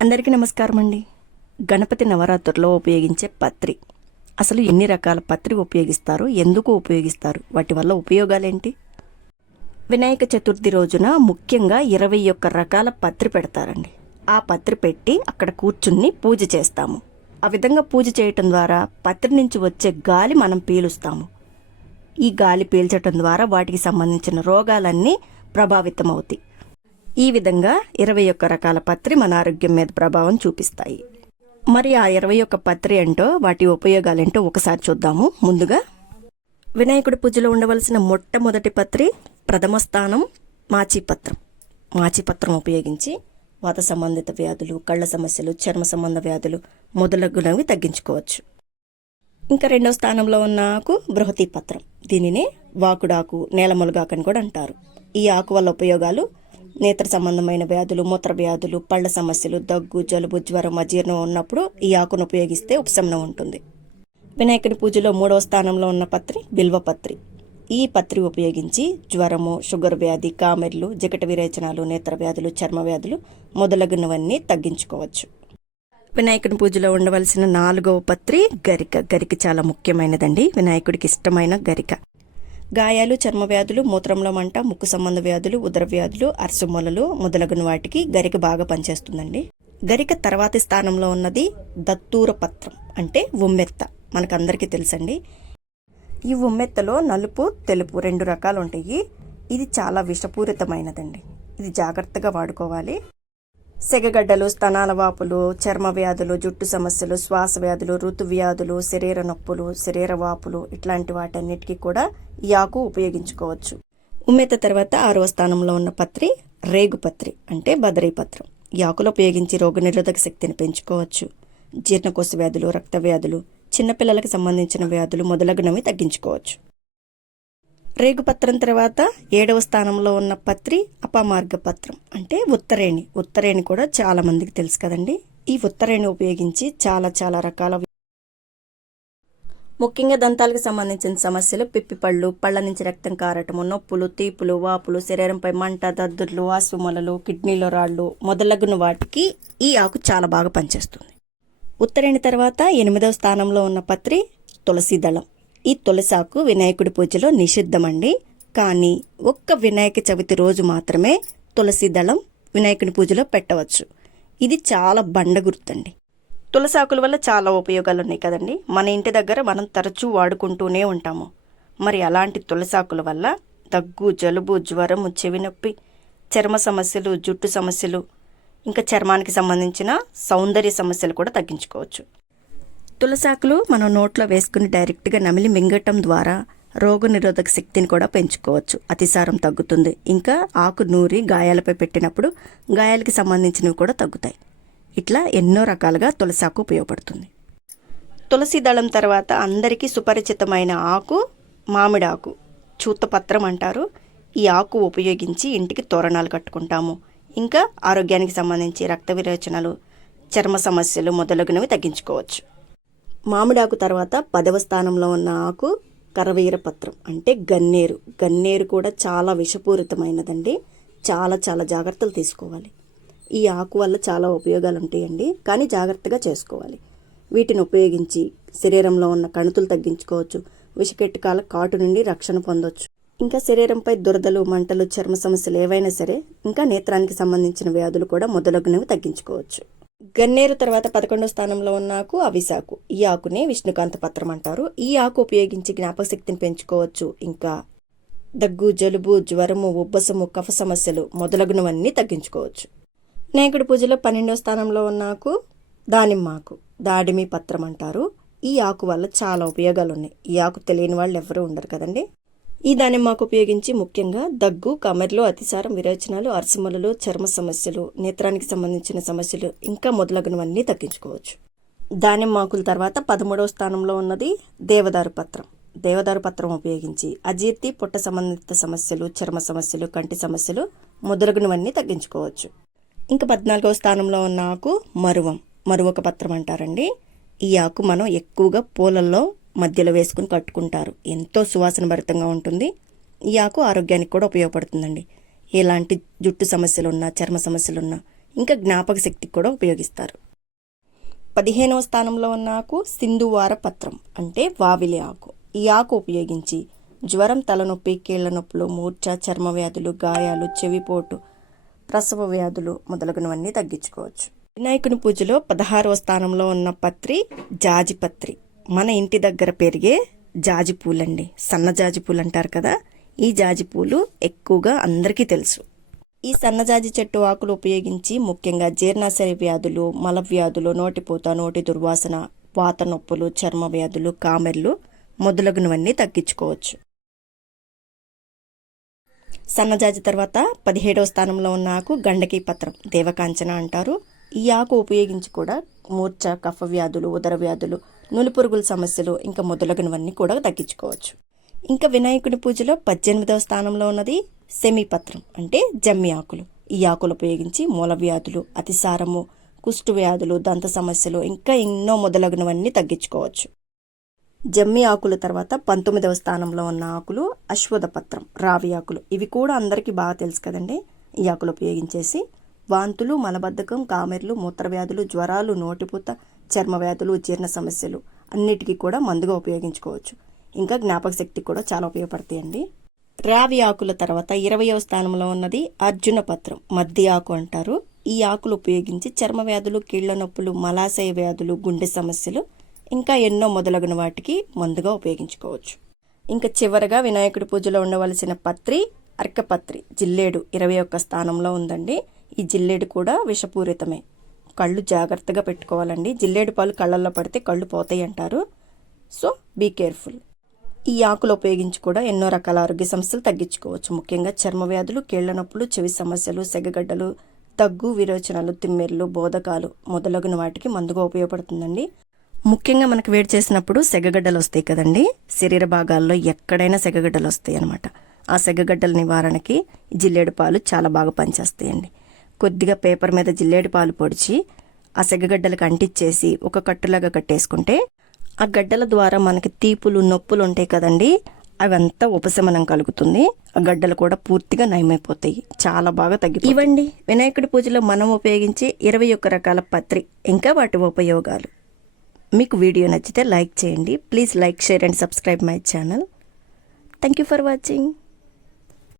అందరికీ నమస్కారం అండి. గణపతి నవరాత్రుల్లో ఉపయోగించే పత్రి. అసలు ఎన్ని రకాల పత్రి ఉపయోగిస్తారు, ఎందుకు ఉపయోగిస్తారు, వాటి వల్ల ఉపయోగాలేంటి? వినాయక చతుర్థి రోజున ముఖ్యంగా 21 రకాల పత్రి పెడతారండి. ఆ పత్రి పెట్టి అక్కడ కూర్చుని పూజ చేస్తాము. ఆ విధంగా పూజ చేయటం ద్వారా పత్రి నుంచి వచ్చే గాలి మనం పీలుస్తాము. ఈ గాలి పీల్చటం ద్వారా వాటికి సంబంధించిన రోగాలన్నీ ప్రభావితమవుతాయి. ఈ విధంగా 21 రకాల పత్రి మన ఆరోగ్యం మీద ప్రభావం చూపిస్తాయి. మరి ఆ 21 పత్రి ఏంటో, వాటి ఉపయోగాలేంటో ఒకసారి చూద్దాము. ముందుగా వినాయకుడి పూజలో ఉండవలసిన మొట్టమొదటి పత్రి, ప్రథమ స్థానం మాచిపత్రం. మాచిపత్రం ఉపయోగించి వాత సంబంధిత వ్యాధులు, కళ్ళ సమస్యలు, చర్మ సంబంధ వ్యాధులు మొదలగునవి తగ్గించుకోవచ్చు. ఇంకా రెండవ స్థానంలో ఉన్న ఆకు బృహతి పత్రం. దీనినే వాకుడాకు, నేలమొలగాకు అని కూడా అంటారు. ఈ ఆకు వల్ల ఉపయోగాలు: నేత్ర సంబంధమైన వ్యాధులు, మూత్ర వ్యాధులు, పళ్ళ సమస్యలు, దగ్గు, జలుబు, జ్వరం, అజీర్ణం ఉన్నప్పుడు ఈ ఆకును ఉపయోగిస్తే ఉపశమనం ఉంటుంది. వినాయకుడి పూజలో 3వ స్థానంలో ఉన్న పత్రి బిల్వపత్రి. ఈ పత్రి ఉపయోగించి జ్వరము, షుగర్ వ్యాధి, కామెర్లు, జకట విరేచనాలు, నేత్ర వ్యాధులు, చర్మ వ్యాధులు మొదలగునవన్నీ తగ్గించుకోవచ్చు. వినాయకుడి పూజలో ఉండవలసిన 4వ పత్రి గరిక. గరిక చాలా ముఖ్యమైనదండి. వినాయకుడికి ఇష్టమైన గరిక. గాయాలు, చర్మ వ్యాధులు, మూత్రంలో మంట, ముక్కు సంబంధ వ్యాధులు, ఉదర వ్యాధులు, అర్సుమొలలు మొదలగున వాటికి గరిక బాగా పనిచేస్తుందండి. గరిక తర్వాతి స్థానంలో ఉన్నది దత్తూర పత్రం, అంటే ఉమ్మెత్త. మనకందరికీ తెలుసండి. ఈ ఉమ్మెత్తలో నలుపు, తెలుపు 2 రకాలు ఉంటాయి. ఇది చాలా విషపూరితమైనదండి. ఇది జాగ్రత్తగా వాడుకోవాలి. సెగగడ్డలు, స్తనాల వాపులు, చర్మ వ్యాధులు, జుట్టు సమస్యలు, శ్వాస వ్యాధులు, ఋతువ్యాధులు, శరీర నొప్పులు, శరీర వాపులు ఇట్లాంటి వాటన్నిటికీ కూడా ఈ ఆకు ఉపయోగించుకోవచ్చు. ఉమ్మెత్త తర్వాత 6వ స్థానంలో ఉన్న పత్రి రేగుపత్రి, అంటే బదరీపత్రం. ఈ ఆకులు ఉపయోగించి రోగనిరోధక శక్తిని పెంచుకోవచ్చు. జీర్ణకోశ వ్యాధులు, రక్త వ్యాధులు, చిన్నపిల్లలకు సంబంధించిన వ్యాధులు మొదలగునవి తగ్గించుకోవచ్చు. రేగుపత్రం తర్వాత 7వ స్థానంలో ఉన్న పత్రి అపమార్గ పత్రం, అంటే ఉత్తరేణి. ఉత్తరేణి కూడా చాలా మందికి తెలుసు కదండి. ఈ ఉత్తరేణి ఉపయోగించి చాలా రకాల, ముఖ్యంగా దంతాలకు సంబంధించిన సమస్యలు, పిప్పిపళ్ళు, పళ్ళ నుంచి రక్తం కారటము, నొప్పులు, తీపులు, వాపులు, శరీరంపై మంట, దద్దుర్లు, ఆశ్వమొలలు, కిడ్నీలో రాళ్ళు మొదలగున వాటికి ఈ ఆకు చాలా బాగా పనిచేస్తుంది. ఉత్తరేణి తర్వాత 8వ స్థానంలో ఉన్న పత్రి తులసి దళం. ఈ తులసాకు వినాయకుడి పూజలో నిషిద్ధమండి. కానీ ఒక్క వినాయక చవితి రోజు మాత్రమే తులసి దళం వినాయకుడి పూజలో పెట్టవచ్చు. ఇది చాలా బండ గుర్తండి. తులసాకుల వల్ల చాలా ఉపయోగాలు ఉన్నాయి కదండి. మన ఇంటి దగ్గర మనం తరచూ వాడుకుంటూనే ఉంటాము. మరి అలాంటి తులసాకుల వల్ల దగ్గు, జలుబు, జ్వరము, చెవి నొప్పి, చర్మ సమస్యలు, జుట్టు సమస్యలు, ఇంకా చర్మానికి సంబంధించిన సౌందర్య సమస్యలు కూడా తగ్గించుకోవచ్చు. తులసాకులు మనం నోట్లో వేసుకుని డైరెక్ట్గా నమిలి మింగటం ద్వారా రోగనిరోధక శక్తిని కూడా పెంచుకోవచ్చు. అతిసారం తగ్గుతుంది. ఇంకా ఆకు నూరి గాయాలపై పెట్టినప్పుడు గాయాలకి సంబంధించినవి కూడా తగ్గుతాయి. ఇట్లా ఎన్నో రకాలుగా తులసాకు ఉపయోగపడుతుంది. తులసి దళం తర్వాత అందరికీ సుపరిచితమైన ఆకు మామిడాకు, చూతపత్రం అంటారు. ఈ ఆకు ఉపయోగించి ఇంటికి తోరణాలు కట్టుకుంటాము. ఇంకా ఆరోగ్యానికి సంబంధించి రక్త విరేచనలు, చర్మ సమస్యలు మొదలగునవి తగ్గించుకోవచ్చు. మామిడాకు తర్వాత 10వ స్థానంలో ఉన్న ఆకు కరవీర పత్రం, అంటే గన్నేరు. గన్నేరు కూడా చాలా విషపూరితమైనదండి. చాలా జాగ్రత్తలు తీసుకోవాలి. ఈ ఆకు వల్ల చాలా ఉపయోగాలు ఉంటాయండి, కానీ జాగ్రత్తగా చేసుకోవాలి. వీటిని ఉపయోగించి శరీరంలో ఉన్న కణుతులు తగ్గించుకోవచ్చు. విషకెట్టకాల కాటు నుండి రక్షణ పొందవచ్చు. ఇంకా శరీరంపై దురదలు, మంటలు, చర్మ సమస్యలు ఏవైనా సరే, ఇంకా నేత్రానికి సంబంధించిన వ్యాధులు కూడా మొదలగునవి తగ్గించుకోవచ్చు. గన్నేరు తర్వాత 11వ స్థానంలో ఉన్న ఆకు అవిసాకు. ఈ ఆకునే విష్ణుకాంత పత్రం అంటారు. ఈ ఆకు ఉపయోగించి జ్ఞాపక శక్తిని పెంచుకోవచ్చు. ఇంకా దగ్గు, జలుబు, జ్వరము, ఉబ్బసము, కఫ సమస్యలు మొదలగునవన్నీ తగ్గించుకోవచ్చు. వినాయకుడి పూజలో 12వ స్థానంలో ఉన్న ఆకు దానిమ్మాకు, దాడిమి పత్రం అంటారు. ఈ ఆకు వల్ల చాలా ఉపయోగాలు ఉన్నాయి. ఈ ఆకు తెలియని వాళ్ళు ఎవరూ ఉండరు కదండి. ఈ దానిమ్మాకు ఉపయోగించి ముఖ్యంగా దగ్గు, కమెర్లు, అతిసారం, విరేచనాలు, అర్సుమొలలు, చర్మ సమస్యలు, నేత్రానికి సంబంధించిన సమస్యలు ఇంకా మొదలగునవన్నీ తగ్గించుకోవచ్చు. దానిమ్మాకుల తర్వాత 13వ స్థానంలో ఉన్నది దేవదారు పత్రం. దేవదారు పత్రం ఉపయోగించి అజీర్తి, పొట్ట సంబంధిత సమస్యలు, చర్మ సమస్యలు, కంటి సమస్యలు మొదలగునవన్నీ తగ్గించుకోవచ్చు. ఇంకా 14వ స్థానంలో ఉన్న ఆకు మరువక పత్రం అంటారండి. ఈ ఆకు మనం ఎక్కువగా పూలల్లో మధ్యలో వేసుకుని కట్టుకుంటారు. ఎంతో సువాసన భరితంగా ఉంటుంది. ఈ ఆకు ఆరోగ్యానికి కూడా ఉపయోగపడుతుందండి. ఎలాంటి జుట్టు సమస్యలున్నా, చర్మ సమస్యలున్నా ఇంకా జ్ఞాపక శక్తికి కూడా ఉపయోగిస్తారు. 15వ స్థానంలో ఉన్న ఆకు సింధువార పత్రం అంటే వావిలి ఆకు. ఈ ఆకు ఉపయోగించి జ్వరం, తలనొప్పి, కీళ్ల నొప్పులు, మూర్ఛ, చర్మ వ్యాధులు, గాయాలు, చెవిపోటు, ప్రసవ వ్యాధులు మొదలగునవన్నీ తగ్గించుకోవచ్చు. వినాయకుని పూజలో 16వ స్థానంలో ఉన్న పత్రి జాజి పత్రి. మన ఇంటి దగ్గర పెరిగే జాజి పూలండి, సన్నజాజి పూలు అంటారు కదా. ఈ జాజి పూలు ఎక్కువగా అందరికీ తెలుసు. ఈ సన్నజాజి చెట్టు ఆకులు ఉపయోగించి ముఖ్యంగా జీర్ణాశయ వ్యాధులు, మల వ్యాధులు, నోటిపూత, నోటి దుర్వాసన, వాత నొప్పులు, చర్మ వ్యాధులు, కామెర్లు మొదలగునవన్నీ తగ్గించుకోవచ్చు. సన్నజాజి తర్వాత 17వ స్థానంలో ఉన్న ఆకు గండకీ పత్రం, దేవకాంచన అంటారు. ఈ ఆకు ఉపయోగించి కూడా మూర్ఛ, కఫ వ్యాధులు, ఉదర వ్యాధులు, నులిపురుగుల సమస్యలు ఇంకా మొదలగునవన్నీ కూడా తగ్గించుకోవచ్చు. ఇంకా వినాయకుడి పూజలో 18వ స్థానంలో ఉన్నది సెమీపత్రం అంటే జమ్మి ఆకులు. ఈ ఆకులు ఉపయోగించి మూల వ్యాధులు, అతిసారము, కుష్టు వ్యాధులు, దంత సమస్యలు ఇంకా ఎన్నో మొదలగునవన్నీ తగ్గించుకోవచ్చు. జమ్మి ఆకుల తర్వాత 19వ స్థానంలో ఉన్న ఆకులు అశ్వథ పత్రం, రావి ఆకులు. ఇవి కూడా అందరికీ బాగా తెలుసు కదండి. ఈ ఆకులు ఉపయోగించేసి వాంతులు, మలబద్ధకం, కామెర్లు, మూత్రవ్యాధులు, జ్వరాలు, నోటిపూత, చర్మ వ్యాధులు, జీర్ణ సమస్యలు అన్నిటికీ కూడా మందుగా ఉపయోగించుకోవచ్చు. ఇంకా జ్ఞాపక శక్తి కూడా చాలా ఉపయోగపడతాయండి. రావి ఆకుల తర్వాత 20వ స్థానంలో ఉన్నది అర్జున పత్రం, మద్ది ఆకు అంటారు. ఈ ఆకులు ఉపయోగించి చర్మ వ్యాధులు, కీళ్ల నొప్పులు, మలాశయ వ్యాధులు, గుండె సమస్యలు ఇంకా ఎన్నో మొదలగున వాటికి మందుగా ఉపయోగించుకోవచ్చు. ఇంకా చివరగా వినాయకుడి పూజలో ఉండవలసిన పత్రి అర్కపత్రి, జిల్లేడు 21వ స్థానంలో ఉందండి. ఈ జిల్లేడు కూడా విషపూరితమే. కళ్ళు జాగ్రత్తగా పెట్టుకోవాలండి. జిల్లేడు పాలు కళ్ళల్లో పడితే కళ్ళు పోతాయి అంటారు. So be careful. ఈ ఆకులు ఉపయోగించి కూడా ఎన్నో రకాల ఆరోగ్య సమస్యలు తగ్గించుకోవచ్చు. ముఖ్యంగా చర్మ వ్యాధులు, కీళ్ల నొప్పులు, చెవి సమస్యలు, సెగగడ్డలు, దగ్గు, విరోచనాలు, తిమ్మెర్లు, బోధకాలు మొదలగున వాటికి మందుగా ఉపయోగపడుతుందండి. ముఖ్యంగా మనకు వేడి చేసినప్పుడు సెగగడ్డలు వస్తాయి కదండి. శరీర భాగాల్లో ఎక్కడైనా సెగగడ్డలు వస్తాయి అన్నమాట. ఆ సెగగడ్డల నివారణకి జిల్లేడు పాలు చాలా బాగా పనిచేస్తాయండి. కొద్దిగా పేపర్ మీద జిల్లేడు పాలు పొడిచి ఆ సెగగడ్డలకు అంటించేసి ఒక కట్టులాగా కట్టేసుకుంటే ఆ గడ్డల ద్వారా మనకి తీపులు, నొప్పులు ఉంటాయి కదండి, అవంతా ఉపశమనం కలుగుతుంది. ఆ గడ్డలు కూడా పూర్తిగా నయమైపోతాయి. చాలా బాగా తగ్గిపోతాయి. ఇవండి వినాయకుడి పూజలో మనం ఉపయోగించే 21 రకాల పత్రి ఇంకా వాటి ఉపయోగాలు. మీకు వీడియో నచ్చితే లైక్ చేయండి. Please like, share and subscribe my channel. Thank you for watching.